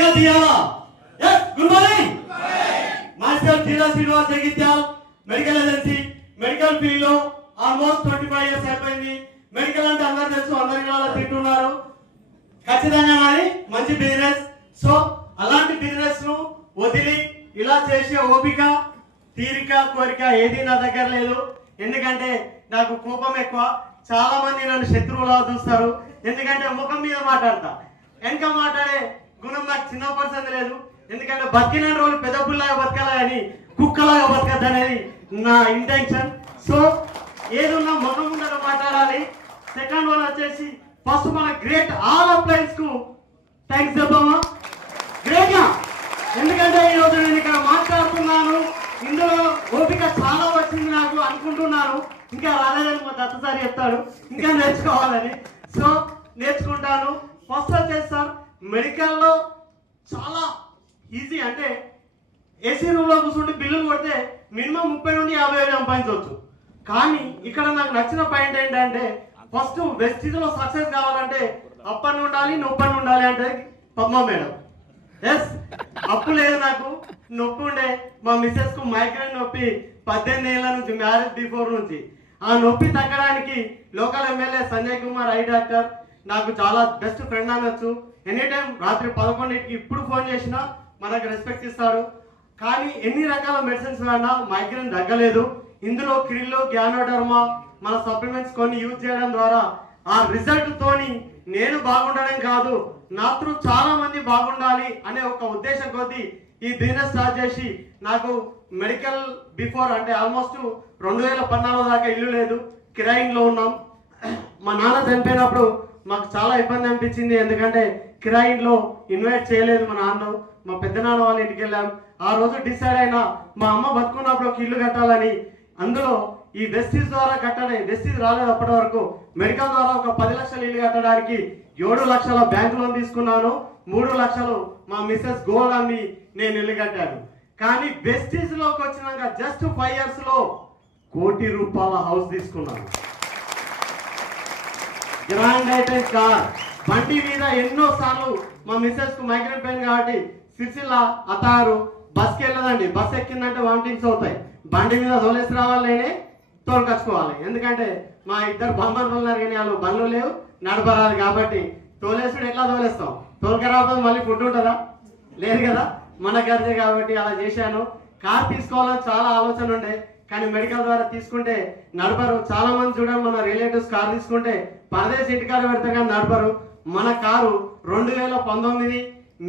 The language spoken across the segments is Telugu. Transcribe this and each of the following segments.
Good morning. Myself Jila Srinivas Jagityal, medical agency, medical field లో ఆల్మోస్ట్ 25 years అయిపోయింది. మెడికల్ అంటే అందరూ తెలుసు, అందరికీ అలా తింటున్నారు. ఖచ్చితంగా నాది మంచి బిజినెస్. సో అలాంటి బిజినెస్ ను వదిలి ఇలా చేసే ఓపిక, తీరిక, కోరిక ఏది నా దగ్గర లేదు. ఎందుకంటే నాకు కోపం ఎక్కువ. చాలా మంది నన్ను శత్రువులా చూస్తారు. ఎందుకంటే ముఖం మీద మాట్లాడతా, వెనక మాట్లాడే గుణం నాకు చిన్నప్పటి నుంచి లేదు. ఎందుకంటే బతికిన రోజులు పెద్ద పుల్లాగా బతకాలి కానీ కుక్కలాగా బతకద్దు అనేది నా ఇంటెన్షన్. సో ఏదున్నా ముఖం ముందర మాట్లాడాలి. సెకండ్ వన్ వచ్చేసి ఫస్ట్ మన గ్రేట్ ఆల్ అప్లయన్స్ కు థ్యాంక్స్ చెప్పామా, గ్రేట్ గా. ఎందుకంటే ఈరోజు నేను ఇక్కడ మాట్లాడుతున్నాను, ఇందులో ఓపిక చాలా వచ్చింది నాకు అనుకుంటున్నాను. ఇంకా రాలేదని మా దత్తసారి చెప్తాడు, ఇంకా నేర్చుకోవాలని. సో నేర్చుకుంటాను. ఫస్ట్ వచ్చేసి సార్ మెడికల్లో చాలా ఈజీ. అంటే ఏసీ రూమ్లో కూర్చుంటే బిల్లులు కొడితే మినిమం 30 నుండి 50,000 సంపాదించవచ్చు. కానీ ఇక్కడ నాకు నచ్చిన పాయింట్ ఏంటంటే ఫస్ట్ వెస్టీజ్లో సక్సెస్ కావాలంటే అప్పని ఉండాలి, నొప్పని ఉండాలి అంటే పద్మ మేడం. ఎస్, అప్పు లేదు నాకు, నొప్పి ఉండే. మా మిస్సెస్ కు మైగ్రేన్ నొప్పి 18 ఏళ్ల నుంచి, మ్యారేజ్ బిఫోర్ నుంచి. ఆ నొప్పి తగ్గడానికి local MLA Sanjay Kumar I doctor నాకు చాలా బెస్ట్ ఫ్రెండ్ అనొచ్చు. ఎనీ టైం రాత్రి 11కి ఇప్పుడు ఫోన్ చేసినా మనకు రెస్పెక్ట్ ఇస్తాడు. కానీ ఎన్ని రకాల మెడిసిన్స్ వాడినా మైగ్రేన్ తగ్గలేదు. ఇందులో క్రిల్లో గ్యానోడర్మా మన సప్లిమెంట్స్ కొన్ని యూజ్ చేయడం ద్వారా ఆ రిజల్ట్ తోని నేను బాగుండడం కాదు, నాతో చాలా మంది బాగుండాలి అనే ఒక ఉద్దేశం కొద్దీ ఈ బిజినెస్ స్టార్ట్ చేసి నాకు మెడికల్ బిఫోర్ అంటే ఆల్మోస్ట్ 2014 దాకా ఇల్లు లేదు, కిరాయిలో ఉన్నాం. మా నాన్న చనిపోయినప్పుడు మాకు చాలా ఇబ్బంది అనిపించింది. ఎందుకంటే కిరాయిలో ఇన్వైట్ చేయలేదు మా నాన్న. మా పెద్ద నాన్న వాళ్ళ ఇంటికి వెళ్ళాం. ఆ రోజు డిసైడ్ అయినా మా అమ్మ బతుకున్నప్పుడు ఒక ఇల్లు కట్టాలని. అందులో ఈ వెస్టీజ్ ద్వారా కట్టని, వెస్టీజ్ రాలేదు అప్పటి వరకు. మెడికల్ ద్వారా ఒక 10 లక్షల ఇల్లు కట్టడానికి 7 లక్షల బ్యాంక్ లోన్ తీసుకున్నాను. 3 లక్షలు మా మిస్సెస్ గోల్డ్ అమ్మి నేను ఇల్లు కట్టాను. కానీ వెస్టీజ్ లోకి వచ్చినాక జస్ట్ 5 years లో ₹1 కోటి హౌస్ తీసుకున్నాను. గ్రాండ్ అయితే కార్, బండి మీద ఎన్నో సార్లు మా మిస్సెస్ కు మైగ్రేన్ పెయిన్ కాబట్టి సిరిసిల్ల అతారు బస్కి వెళ్ళదండి. బస్ ఎక్కిందంటే వామిటింగ్స్ అవుతాయి. బండి మీద తోలేసి రావాలి, నేనే తోలుకొచ్చుకోవాలి. ఎందుకంటే మా ఇద్దరు బొమ్మలు ఉన్నారు కానీ వాళ్ళు బండ్లు లేవు, నడపరాదు. కాబట్టి తోలేసుడు ఎట్లా తోలేస్తాం? తోలుకరాకపోతే మళ్ళీ ఫుడ్ ఉంటుందా? లేదు కదా, మన ఖర్చే. కాబట్టి అలా చేశాను. కార్ తీసుకోవాలని చాలా ఆలోచన ఉండే, కానీ మెడికల్ ద్వారా తీసుకుంటే నడపరు. చాలా మంది చూడండి, మన రిలేటివ్స్ కార్ తీసుకుంటే పరదేశ్ ఇంటికాడ పెడతారు కానీ నడపరు. మన కారు 2019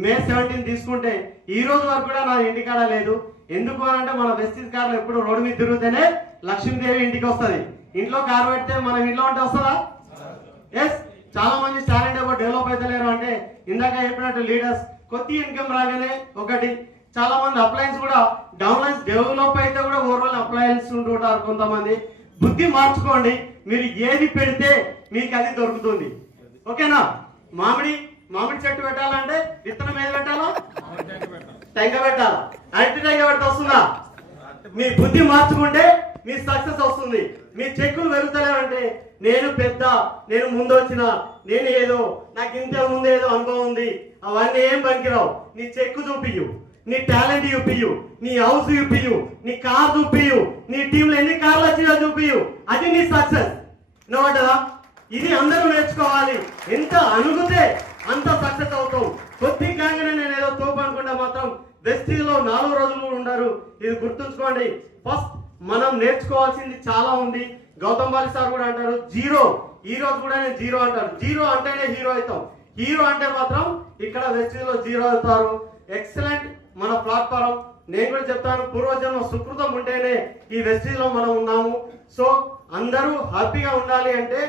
May 17 తీసుకుంటే ఈ రోజు వరకు కూడా నా ఇంటికాడ లేదు. ఎందుకు అని అంటే మన వెస్టీజ్ కార్లు ఎప్పుడు రోడ్డు మీద తిరుగుతేనే లక్ష్మీదేవి ఇంటికి వస్తుంది. ఇంట్లో కారు పెడితే మనం ఇంట్లో ఉంటే వస్తుందా? ఎస్, చాలా మంది టాలెంట్ ఎవరు డెవలప్ అవుతలేరు. అంటే ఇందాక చెప్పినట్టు లీడర్స్ కొత్త ఇన్కమ్ రాగానే ఒకటి, చాలా మంది అప్లయన్స్ కూడా డౌన్లైన్స్ డెవలప్ అయితే కూడా ఓవరాల్ అప్లయన్స్ ఉంటుంటారు కొంతమంది. బుద్ధి మార్చుకోండి. మీరు ఏది పెడితే మీకు అది దొరుకుతుంది. ఓకేనా? మామిడి చెట్టు పెట్టాలంటే విత్తనం ఏది పెట్టాలా? టెంక పెట్టాలా? అరటి టెంక పెడితే వస్తుందా? మీ బుద్ధి మార్చుకుంటే మీ సక్సెస్ వస్తుంది. మీ చెక్కులు పెరుగుతలేవంటే నేను ముందు వచ్చిన, నేను ఏదో నాకు ఇంత ముందు ఏదో అనుభవం ఉంది, అవన్నీ ఏం పనికిరావు. నీ చెక్కు చూపియు, నీ టాలెంట్ చూపియు, నీ హౌస్ చూపియు, నీ కార్ చూపియు, నీ టీంలో ఎన్ని కార్లు వచ్చినా చూపియు. అది నీ సక్సెస్. నవ్వటదా? ఇది అందరూ నేర్చుకోవాలి. ఎంత అనుగుతే అంత సక్సెస్ అవుతాం. కొద్దిగానే నేను ఏదో తోపు అనుకుంటే మాత్రం వెస్టీజ్లో 4 రోజులు ఉండరు. ఇది గుర్తుంచుకోండి. ఫస్ట్ మనం నేర్చుకోవాల్సింది చాలా ఉంది. గౌతమ్ బాలి సార్ కూడా అంటారు జీరో. ఈ రోజు కూడా నేను జీరో అంటారు. జీరో అంటేనే హీరో అవుతాం. హీరో అంటే మాత్రం ఇక్కడ వెస్టీజ్లో జీరో అవుతారు. ఎక్సలెంట్ మన ప్లాట్ఫారం. నేను కూడా చెప్తాను, పూర్వజన్మ సుకృతం ఉంటేనే ఈ వెస్టీజ్లో మనం ఉన్నాము. సో అందరూ హ్యాపీగా ఉండాలి అంటే